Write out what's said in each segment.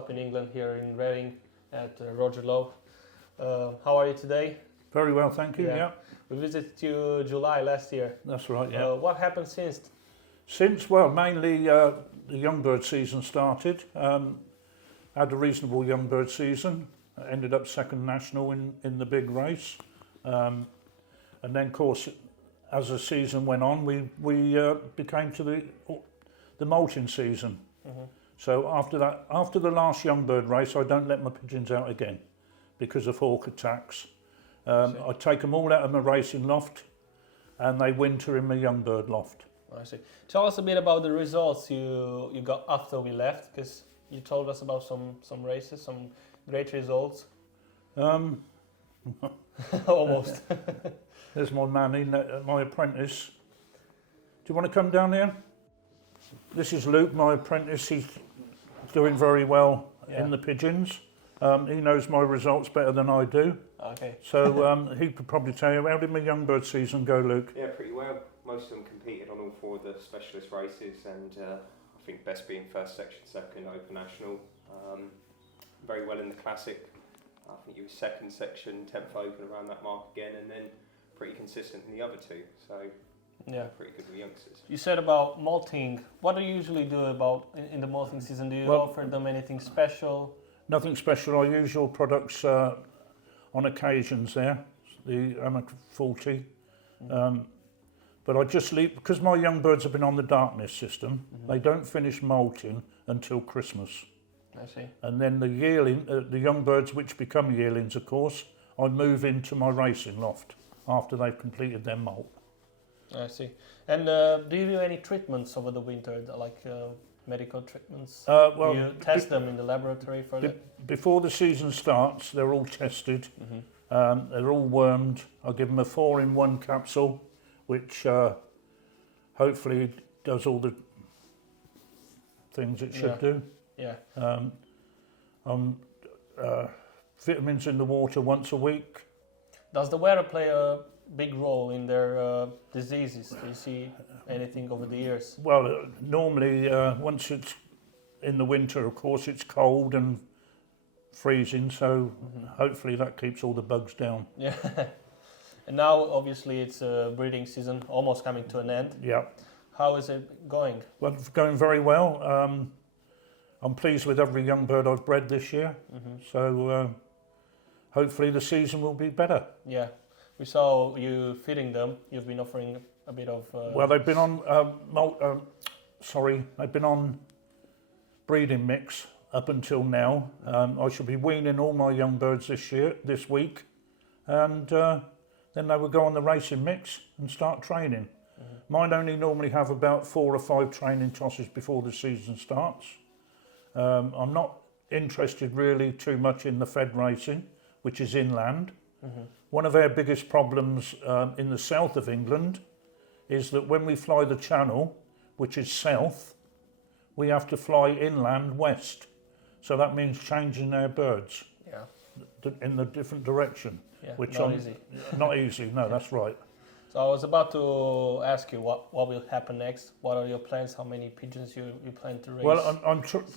up in England here in Reading at Roger Lowe. How are you today? Very well, thank you. Yeah. We visited you July last year. That's right. Yeah. What happened since? Well, mainly the young bird season started. Had a reasonable young bird season. Ended up second national in the big race, and then, of course, as the season went on, we became to the molting season. Mm-hmm. So after the last young bird race, I don't let my pigeons out again because of hawk attacks. I take them all out of my racing loft, and they winter in my young bird loft. I see. Tell us a bit about the results you got after we left, because you told us about some races, some great results. Almost. There's my Manny, my apprentice. Do you want to come down here? This is Luke, my apprentice. He's doing very well in the pigeons. He knows my results better than I do. Okay. So he could probably tell you, how did my young bird season go, Luke? Yeah, pretty well. Most of them competed on all four of the specialist races, and I think best being first section, second Open National. Very well in the Classic. I think you were second section, 10th Open, around that mark again, and then pretty consistent in the other two. So pretty good with youngsters. You said about molting. What do you usually do in the molting season? Do you offer them anything special? Nothing special. I use your products on occasions there, the Amateur 40. But I just leave, because my young birds have been on the darkness system, they don't finish molting until Christmas. I see. And then the young birds, which become yearlings, of course, I move into my racing loft after they've completed their molt. I see. And do you do any treatments over the winter, like medical treatments? Do you test them in the laboratory for that? Before the season starts, they're all tested. They're all wormed. I give them a 4-in-1 capsule, which hopefully does all the things it should do. Yeah. Vitamins in the water once a week. Does the weather play a big role in their diseases? Do you see anything over the years? Well, normally once it's in the winter, of course, it's cold and freezing, so hopefully that keeps all the bugs down. Yeah. And now, obviously, it's breeding season, almost coming to an end. Yeah. How is it going? Well, it's going very well. I'm pleased with every young bird I've bred this year, so hopefully the season will be better. Yeah. We saw you feeding them. You've been offering a bit of... Well, they've been on they've been on breeding mix up until now. I shall be weaning all my young birds this week, and then they will go on the racing mix and start training. Mine only normally have about 4 or 5 training tosses before the season starts. I'm not interested really too much in the fed racing, which is inland. One of our biggest problems in the south of England is that when we fly the channel, which is south, we have to fly inland west. So that means changing our birds in the different direction. Yeah, which not easy. Not easy, no, that's right. So I was about to ask you what will happen next. What are your plans? How many pigeons you plan to raise? Well,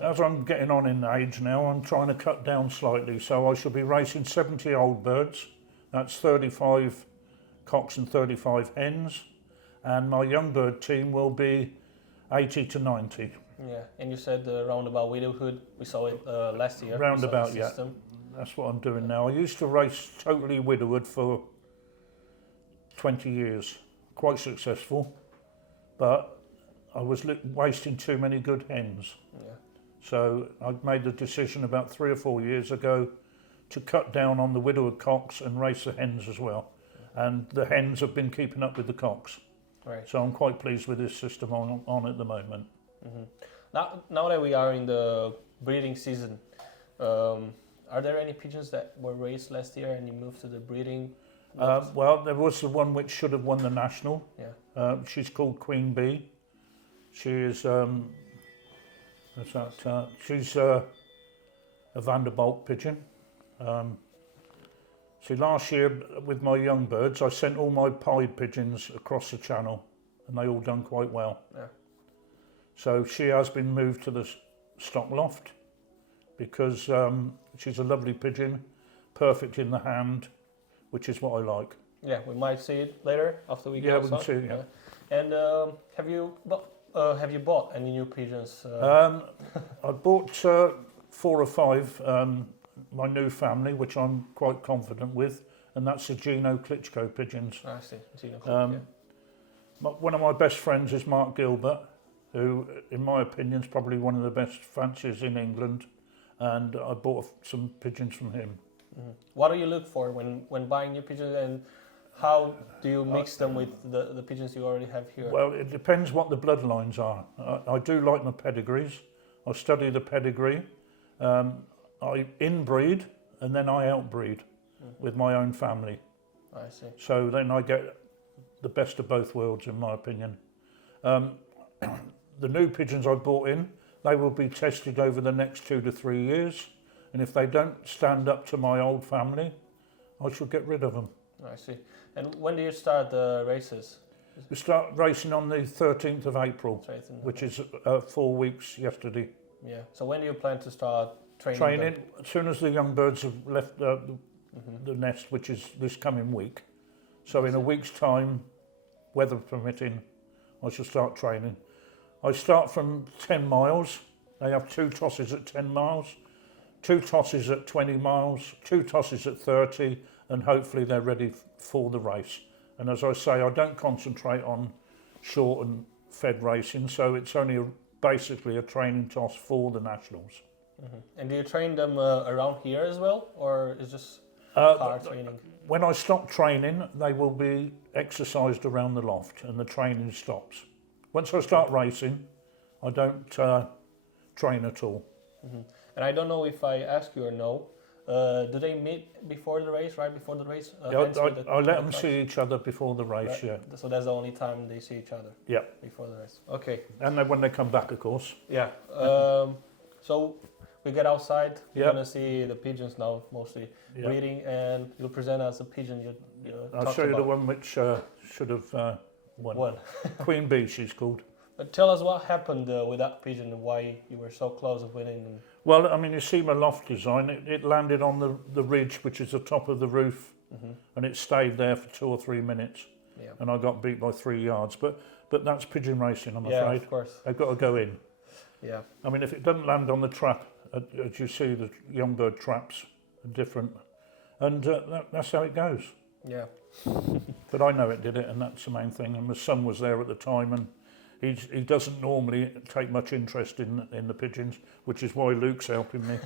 as I'm getting on in age now, I'm trying to cut down slightly. So I shall be racing 70 old birds. That's 35 cocks and 35 hens. And my young bird team will be 80 to 90. Yeah, and you said roundabout widowhood. We saw it last year. Roundabout, yeah. That's what I'm doing now. I used to race totally widowhood for 20 years, quite successful, but I was wasting too many good hens. Yeah. So I made the decision about 3 or 4 years ago to cut down on the widowhood cocks and race the hens as well. And the hens have been keeping up with the cocks. Right. So I'm quite pleased with this system on at the moment. Now that we are in the breeding season, are there any pigeons that were raised last year and you moved to the breeding? Well, there was the one which should have won the national. Yeah. She's called Queen Bee. She is she's a Vanderbilt pigeon. See, last year with my young birds, I sent all my pied pigeons across the channel, and they all done quite well. Yeah. So she has been moved to the stock loft because she's a lovely pigeon, perfect in the hand, which is what I like. Yeah, we might see it later after we Yeah, go we can outside. see it, yeah. And have you bought any new pigeons? I bought 4 or 5, my new family, which I'm quite confident with, and that's the Gino Klitschko pigeons. I see. One of my best friends is Mark Gilbert, who, in my opinion, is probably one of the best fanciers in England, and I bought some pigeons from him. Mm-hmm. What do you look for when buying new pigeons, and how do you mix them with the pigeons you already have here? Well, it depends what the bloodlines are. I do like my pedigrees. I study the pedigree. I inbreed and then I outbreed with my own family. I see. So then I get the best of both worlds, in my opinion. The new pigeons I bought in, they will be tested over the next 2 to 3 years. And if they don't stand up to my old family, I shall get rid of them. I see. And when do you start the races? We start racing on the 13th of April, which is 4 weeks yesterday. Yeah. So when do you plan to start training them? As soon as the young birds have left the nest, which is this coming week. So in a week's time, weather permitting, I shall start training. I start from 10 miles. They have 2 tosses at 10 miles, 2 tosses at 20 miles, 2 tosses at 30, and hopefully they're ready for the race. And as I say, I don't concentrate on short and fed racing, so it's only basically a training toss for the nationals. And do you train them around here as well, or is just car training? When I stop training, they will be exercised around the loft and the training stops. Once I start racing, I don't train at all. And I don't know if I ask you or no, do they meet before the race, right before the race? I let them see each other before the race, right? yeah. So that's the only time they see each other? Yeah. Before the race. Okay. And then when they come back, of course. Yeah. So we get outside, we're going to see the pigeons now, mostly breeding, and you'll present us a pigeon you I'll show you the one which should have won. Queen Bee, she's called. But tell us what happened with that pigeon and why you were so close of winning. Well, I mean, you see my loft design. It landed on the ridge, which is the top of the roof, and it stayed there for 2 or 3 minutes. Yeah. And I got beat by 3 yards. But that's pigeon racing, I'm afraid. Yeah, of course. They've got to go in. Yeah. I mean, if it doesn't land on the trap, as you see, the young bird traps are different, and that's how it goes. Yeah. But I know it did it, and that's the main thing. And my son was there at the time, and he doesn't normally take much interest in the pigeons, which is why Luke's helping me.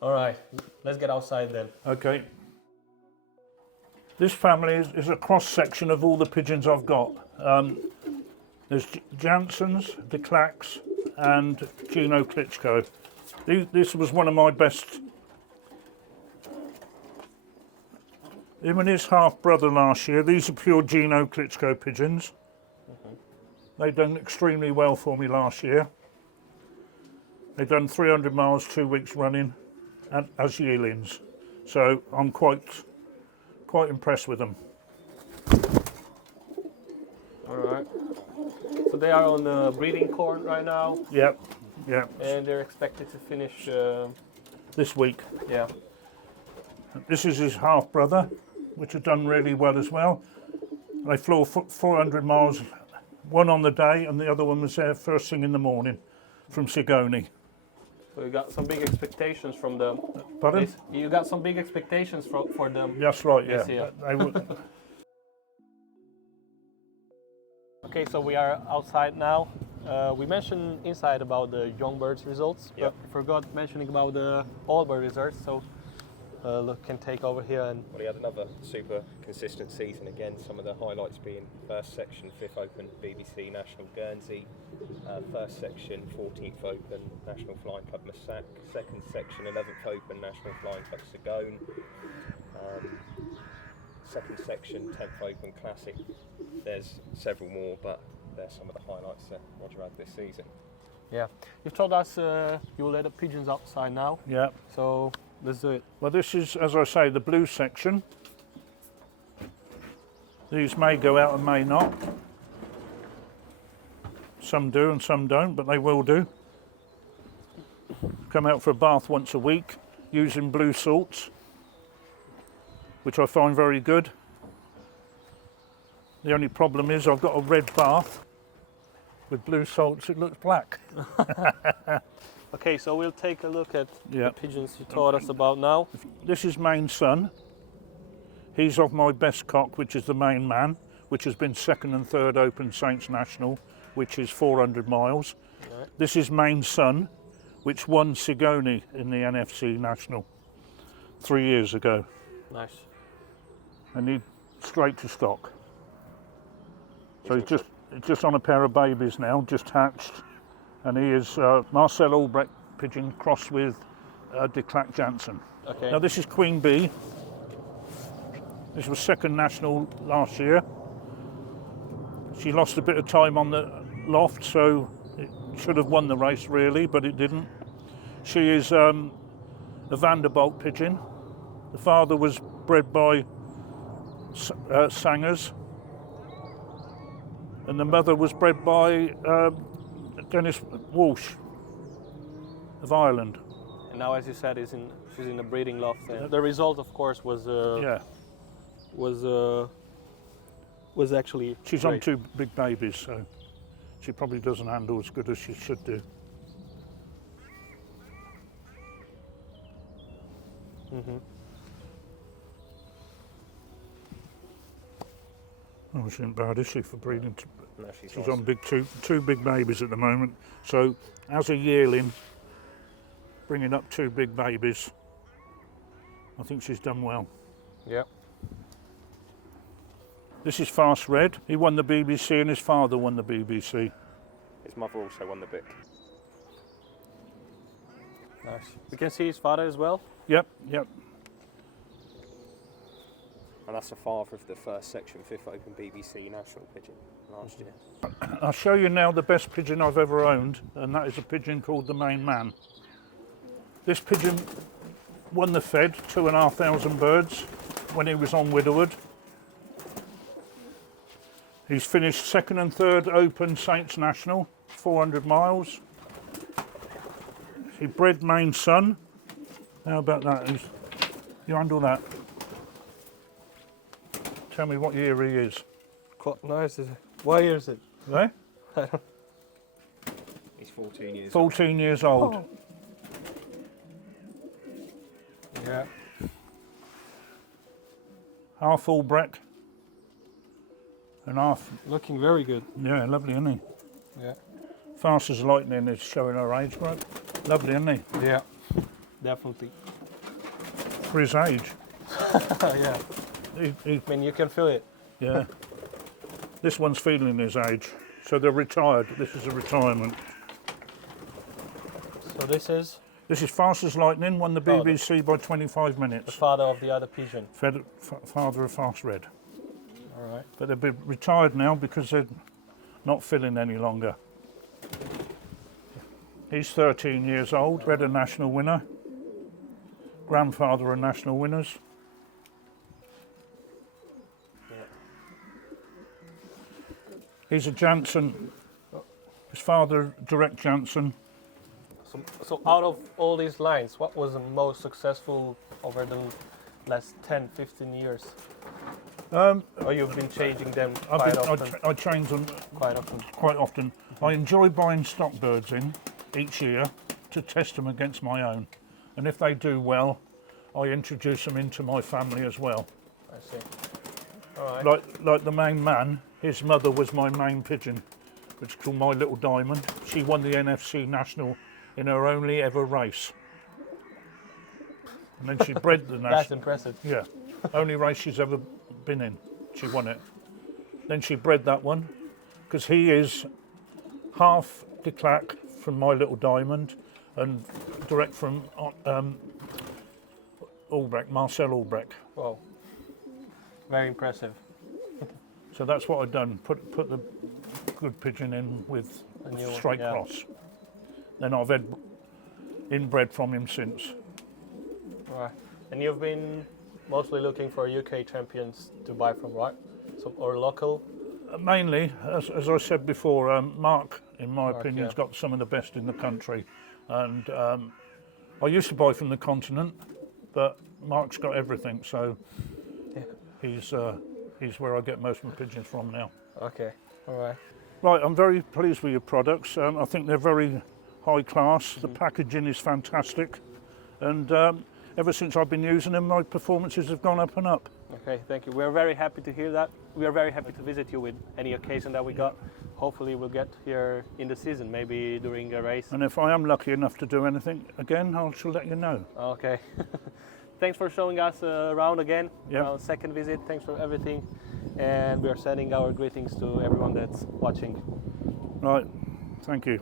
All right, let's get outside then. Okay. This family is a cross section of all the pigeons I've got. There's Janssens, De Klaks, and Gino Klitschko. This was one of my best. Him and his half-brother last year. These are pure Gino Klitschko pigeons. They've done extremely well for me last year. They've done 300 miles, 2 weeks running, and as yearlings. So I'm quite impressed with them. All right. So they are on the breeding court right now. Yep. And they're expected to finish this week. Yeah. This is his half-brother, which have done really well as well. They flew 400 miles, one on the day, and the other one was there first thing in the morning from Sigoni. So you got some big expectations from them. Pardon? You got some big expectations for them. That's right, yeah. They would. Okay, so we are outside now. We mentioned inside about the young birds results, but we forgot mentioning about the old bird results. So Luke can take over here. And well, he had another super consistent season again. Some of the highlights being first section, 5th Open BBC National Guernsey, first section, 14th Open National Flying Club Massac, second section, 11th Open National Flying Club Sagone, second section, 10th Open Classic. There's several more, but there's some of the highlights that Roger had this season. Yeah, you told us you will let the pigeons outside now. Yeah. So let's do it. Well, this is, as I say, the blue section. These may go out and may not. Some do and some don't, but they will do. Come out for a bath once a week using blue salts, which I find very good. The only problem is I've got a red bath. With blue salts, it looks black. Okay, so we'll take a look at Yeah. the pigeons you taught us about now. This is main son. He's of my best cock, which is the main man, which has been second and third Open Saints National, which is 400 miles. Right. This is main son, which won Sigoni in the NFC National 3 years ago. Nice. And he's straight to stock. So he's just on a pair of babies now, just hatched. And he is Marcel Albrecht pigeon crossed with de Klerk Jansen. Okay. Now this is Queen Bee. This was second national last year. She lost a bit of time on the loft, so it should have won the race really, but it didn't. She is a Vanderbilt pigeon. The father was bred by Sangers, and the mother was bred by Dennis Walsh of Ireland. And now, as you said, she's in a breeding loft. And the result, of course, was actually She's great. on 2 big babies, so she probably doesn't handle as good as she should do. Mm-hmm. Oh, she ain't bad, is she, for breeding? No, she's She's nice. on two big babies at the moment. So, as a yearling, bringing up 2 big babies, I think she's done well. Yeah. This is Fast Red. He won the BBC and his father won the BBC. His mother also won the Bic. Nice. We can see his father as well. Yep. And that's the father of the first section 5th Open BBC National pigeon last year. I'll show you now the best pigeon I've ever owned, and that is a pigeon called the Main Man. This pigeon won the Fed, 2,500 birds, when he was on Widowwood. He's finished second and third Open Saints National, 400 miles. He bred main son. How about that? You handle that. Tell me what year he is. Quite nice. What year is it? Eh? He's 14 years 14 years old. Oh. Yeah. Half Albrecht and half, Looking very good. yeah, lovely, isn't he? Yeah. Fast as lightning is showing her age, right? Lovely, isn't he? Yeah. Definitely. For his age. Yeah. He, I mean, you can feel it. yeah. This one's feeling his age. So they're retired. This is a retirement. So this is This is Fast as Lightning, won the Oh, BBC by 25 the minutes. father of the other pigeon. Father of Fast Red. All right. But they've been retired now because they're not filling any longer. He's 13 years old, bred a national winner. Grandfather of national winners. He's a Jansen. His father, Direct Jansen. So out of all these lines, what was the most successful over the last 10, 15 years? Or you've been changing them quite often? I change them Quite often. quite often. I enjoy buying stock birds in each year to test them against my own. And if they do well, I introduce them into my family as well. I see. All right. Like the main man, his mother was my main pigeon, which is called My Little Diamond. She won the NFC National in her only ever race. And then she bred the national. That's impressive. Yeah, only race she's ever been in. She won it. Then she bred that one because he is half de Klerk from My Little Diamond and direct from Albrecht, Marcel Albrecht. Wow. Very impressive. So that's what I've done. Put the good pigeon in with A new one, straight yeah. cross. Then I've had inbred from him since. All right. And you've been mostly looking for UK champions to buy from, right? So, or local? Mainly, as I said before, Mark, in my Mark, opinion, has yeah. got some of the best in the country, and I used to buy from the continent, but Mark's got everything, so Yeah. he's where I get most of my pigeons from now. Okay, all right. Right, I'm very pleased with your products. I think they're very high class. The packaging is fantastic, and ever since I've been using them, my performances have gone up and up. Okay, thank you. We're very happy to hear that. We are very happy to visit you with any occasion that we got. Hopefully we'll get here in the season, maybe during a race. And if I am lucky enough to do anything again, I shall let you know. Okay. Thanks for showing us around again. Yeah. Our second visit. Thanks for everything. And we are sending our greetings to everyone that's watching. Right, thank you.